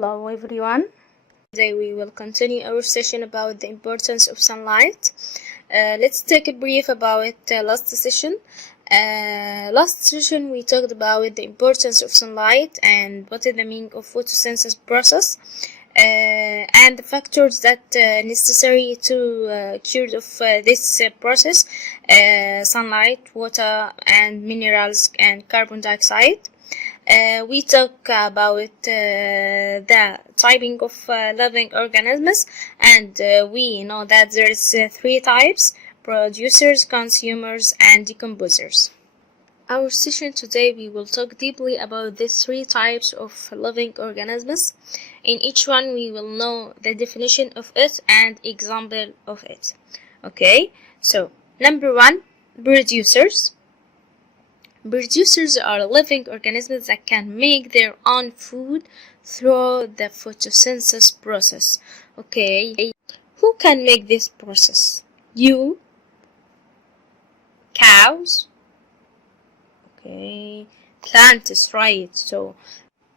Hello everyone. Today we will continue our session about the importance of sunlight. Let's take a brief about last session. Last session we talked about the importance of sunlight and what is the meaning of photosynthesis process and the factors that necessary to cure of this process: sunlight, water, and minerals and carbon dioxide. We talk about the typing of living organisms, and we know that there is three types: producers, consumers, and decomposers. Our session today we will talk deeply about these three types of living organisms. In each one we will know the definition of it and example of it. Okay, so number one, producers. Producers are living organisms that can make their own food through the photosynthesis process. Okay, who can make this process? You, cows, okay, plants, right? So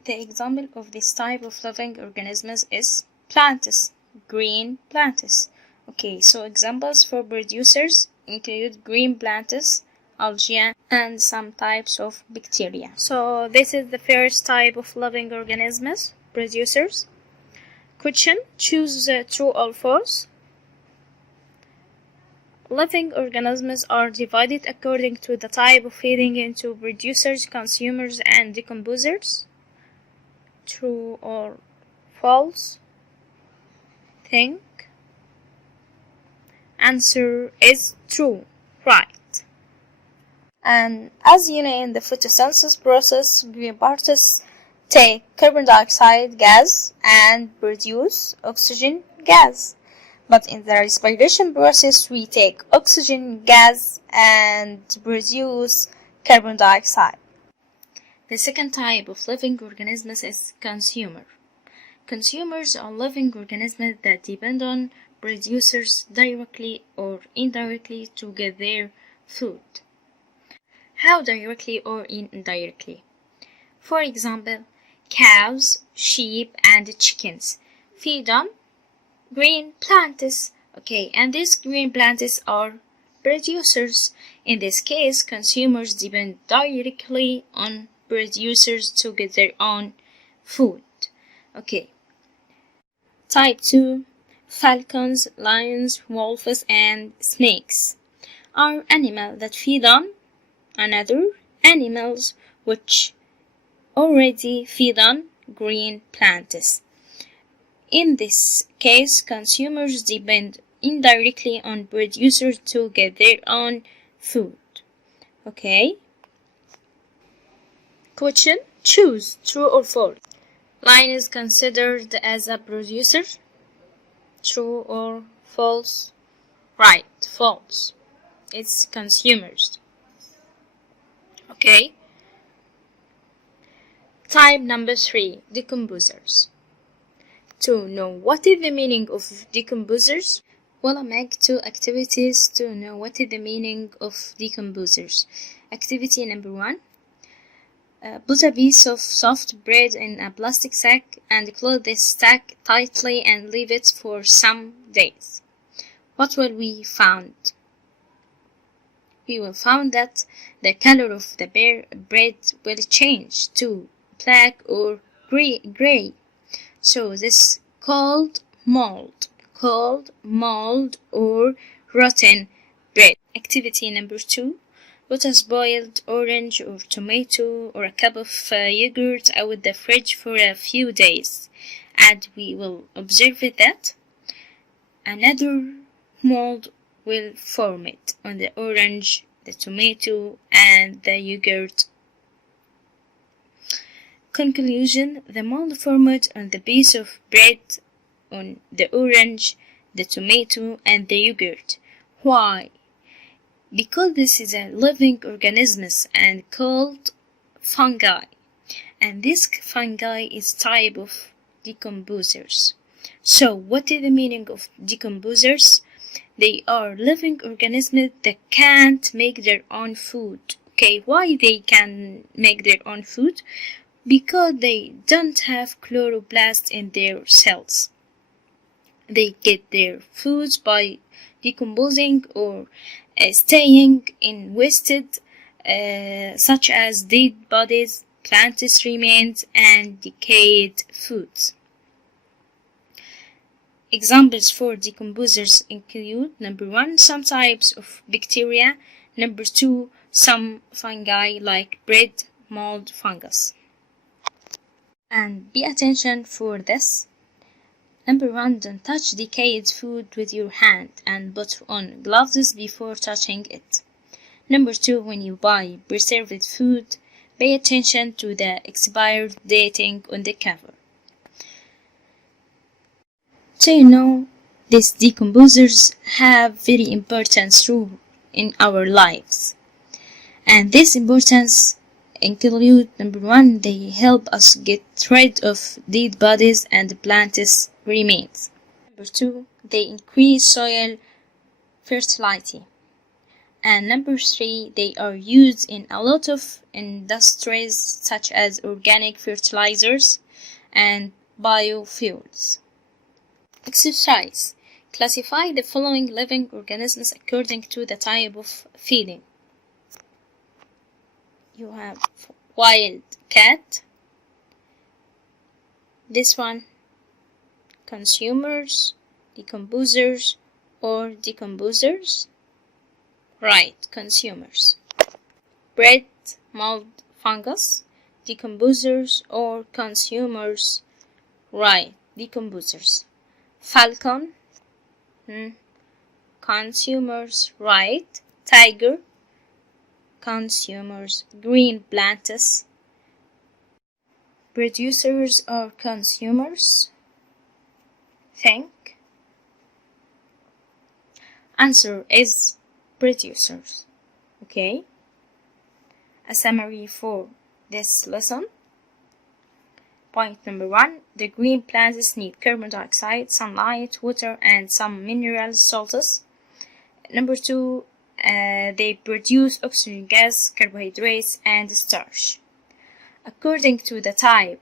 the example of this type of living organisms is plants, green plants. Okay, so examples for producers include green plants, algae, and some types of bacteria. So this is the first type of living organisms, producers. Question: choose true or false. Living organisms are divided according to the type of feeding into producers, consumers, and decomposers. True or false? Think. Answer is true. Right. And as you know, in the photosynthesis process, green parts take carbon dioxide gas and produce oxygen gas. But in the respiration process, we take oxygen gas and produce carbon dioxide. The second type of living organisms is consumer. Consumers are living organisms that depend on producers directly or indirectly to get their food. How directly or indirectly? For example, cows, sheep, and chickens feed on green plants. Okay, and these green plants are producers. In this case, consumers depend directly on producers to get their own food. Okay. Type 2. Falcons, lions, wolves, and snakes are animals that feed on another animals which already feed on green plants. In this case, consumers depend indirectly on producers to get their own food. Okay. Question: choose true or false. Lion is considered as a producer. True or false? Right, false. It's consumers. Okay. Type number 3, decomposers. To know what is the meaning of decomposers, we'll make 2 activities to know what is the meaning of decomposers. Activity number 1. Put a piece of soft bread in a plastic sack and close the sack tightly and leave it for some days. What will we find? We will find that the color of the bread will change to black or gray. So this is called mold or rotten bread. Activity number 2. Put a spoiled orange or tomato or a cup of yogurt out of the fridge for a few days, and we will observe that another mold will form it on the orange, the tomato, and the yogurt. Conclusion: the mold formed on the piece of bread, on the orange, the tomato, and the yogurt. Why? Because this is a living organism and called fungi, and this fungi is type of decomposers. So what is the meaning of decomposers? They are living organisms that can't make their own food. Okay, why they can make their own food? Because they don't have chloroplasts in their cells. They get their foods by decomposing or staying in wasted, such as dead bodies, plants' remains, and decayed foods. Examples for decomposers include number 1, some types of bacteria, number 2, some fungi like bread, mold, fungus. And pay attention for this. Number 1, don't touch decayed food with your hand and put on gloves before touching it. Number 2, when you buy preserved food, pay attention to the expired dating on the cover. So you know, these decomposers have very important role in our lives. And this importance include number 1, they help us get rid of dead bodies and plants' remains. Number 2, they increase soil fertility. And number 3, they are used in a lot of industries such as organic fertilizers and biofuels. Exercise. Classify the following living organisms according to the type of feeding. You have wild cat. This one, consumers, decomposers, or decomposers. Right, consumers. Bread, mold, fungus, decomposers or consumers. Right, decomposers. Falcon, consumers. Right. Tiger, consumers. Green plants, producers or consumers. Think. Answer is producers. Okay. A summary for this lesson. Point number 1, the green plants need carbon dioxide, sunlight, water, and some mineral salts. Number 2, they produce oxygen gas, carbohydrates, and starch. According to the type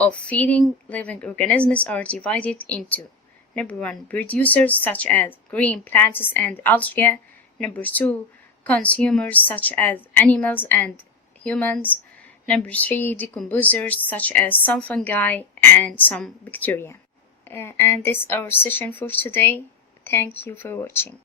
of feeding, living organisms are divided into number 1, producers such as green plants and algae. Number 2, consumers such as animals and humans. Number 3, decomposers such as some fungi and some bacteria. And this is our session for today. Thank you for watching.